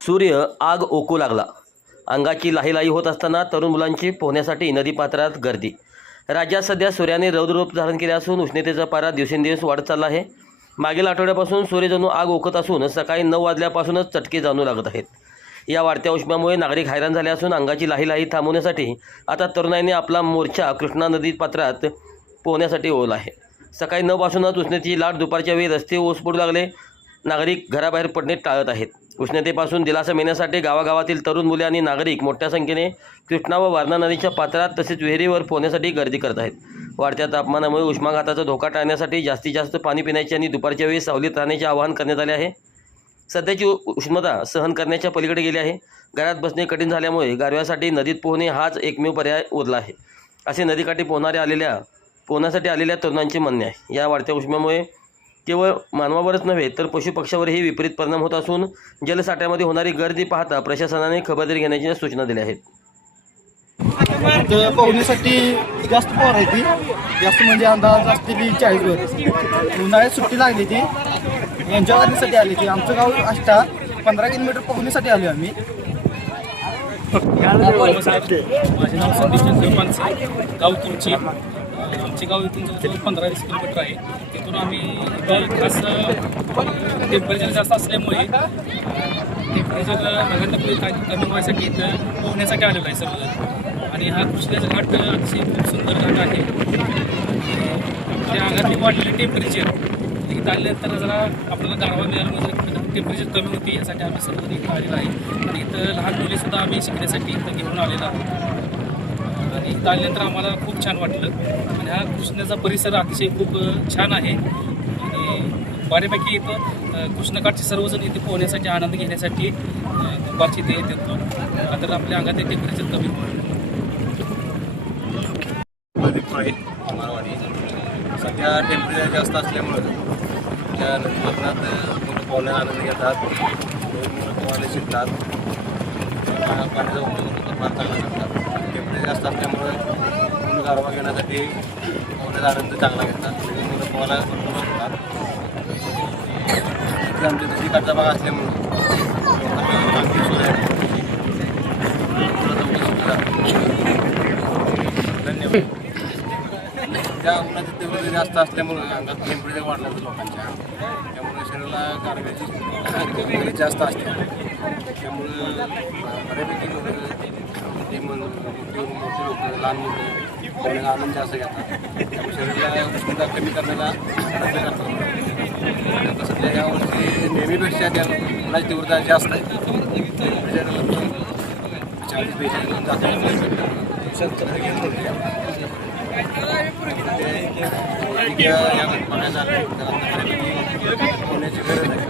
सूर्य आग ओकू लागला. अंगाची लाहीलाही होत असताना तरुण मुलांची पोहण्यासाठी नदीपात्रात गर्दी. राज्यात सध्या सूर्याने रौद्ररूप धारण केले असून उष्णतेचा पारा दिवसेंदिवस वाढत चालला आहे. मागील आठवड्यापासून सूर्य जणू आग ओकत असून सकाळी 9 वाजल्यापासूनच चटके जाणू लागत आहेत. या वाढत्या उष्म्यामुळे नागरिक हैराण झाले असून अंगाची लाहीलाही थांबवण्यासाठी आता तरुणाईने आपला मोर्चा कृष्णा नदीपात्रात पोहण्यासाठी ओढला आहे. सकाळी 9 पासूनच उष्णतेची लाट दुपारच्या वेळी रस्ते ओस पडू लागले. नागरिक घराबाहेर पडणे टाळत आहेत. उष्णतेपासून दिलासा मिळण्यासाठी गावागावातील तरुण मुले आणि नागरिक मोठ्या संख्येने कृष्णा व वारणा नदीच्या पात्रात तसेच विहिरीवर पोहण्यासाठी गर्दी करत आहेत. वाढत्या तापमानामुळे उष्माघाताचा धोका टाळण्यासाठी जास्तीत जास्त पाणी पिण्याचे आणि दुपारच्या वेळी सावलीत राहण्याचे आवाहन करण्यात आले आहे. सध्याची उष्णता सहन करण्याच्या पलीकडे गेली आहे. घरात बसणे कठीण झाल्यामुळे गारव्यासाठी नदीत पोहणे हाच एकमेव पर्याय उरला आहे, असे नदीकाठी पोहण्यासाठी आलेल्या तरुणांचे म्हणणे आहे. या वाढत्या उष्म्यामुळे केवळ मानवावरच नव्हे तर पशुपक्ष्यावरही विपरीत परिणाम होत असून जलसाठ्यामध्ये होणारी गर्दी पाहता प्रशासनाने खबरदारी घेण्याची सूचना दिल्या आहेत. पोहण्यासाठी जास्त पोर आहे ती जास्त म्हणजे अंदाज असलेली 40 वर. उन्हाळ्यात सुट्टी लागली ती एन्जॉय करण्यासाठी आली ती. आमचं गाव आष्टा 15 किलोमीटर पोहण्यासाठी आलो आम्ही. माझे नाव संदीप चंद्र पानसे, गाव तुमची. आमचे गाव इथून जवळजवळ 15-20 किलोमीटर आहे. तिथून आम्ही खास टेम्परेचर जास्त असल्यामुळे टेम्परेचर कमी व्हायसाठी इथं पोहण्यासाठी आलेलो आहे सर्वजण. आणि हा कृष्णाचा घाट अतिशय खूप सुंदर घाट आहे. त्या घाटात वाढलेले टेम्परेचर इथं आल्यानंतर जरा आपल्याला गारवा मिळाला म्हणजे टेम्परेचर कमी होते यासाठी आम्ही सर्वजण इथं आलेलो आहे. आणि इथं लहान मुलीसुद्धा आम्ही शिकण्यासाठी इथं घेऊन आलेलो आहोत. आणि इथं आल्यानंतर आम्हाला खूप छान वाटलं. आणि हा कृष्णाचा परिसर अतिशय खूप छान आहे. आणि बऱ्यापैकी इथं कृष्णकाठचे सर्वजण इथे पोहण्यासाठी आनंद घेण्यासाठी दुपारची इथे येतो. तर आपल्या अंगात टेम्परेचर कमी होईल. सध्या टेम्परेचर जास्त असल्यामुळं त्या नदीपात्रात मुलं पोहण्याचा आनंद घेतात. मुलं पोहायला शिकतात. पाण्याचा उपयोग फार चांगला करतात. टेम्परेचर जास्त असल्यामुळं मुलं गारवा घेण्यासाठी पोहण्याचा आनंद चांगला घेतात. मुलं पोहायला शिकतात. आमच्या नदीकाठचा भाग असल्यामुळं लोकांना चांगली सोय आहे. धन्यवाद. त्या उन्हाची तीव्रता जास्त असल्यामुळं अंगात टेम्परेचर वाढलं होतं लोकांच्या. त्यामुळे शरीराला गारव्याची जास्त असते. त्यामुळं बऱ्यापैकी लोक मोठे लोक लहान मुलं पोहण्याचा आनंद जास्त घेतात. त्यामुळे शरीराला उष्णता कमी करण्याला प्रयत्न करतात. सध्या यावर्षी नेहमीपेक्षा त्या उन्हाची तीव्रता जास्त आहे. टेम्परेचर 40-42 जास्त या पाण्याचा होण्याची गरज आहे.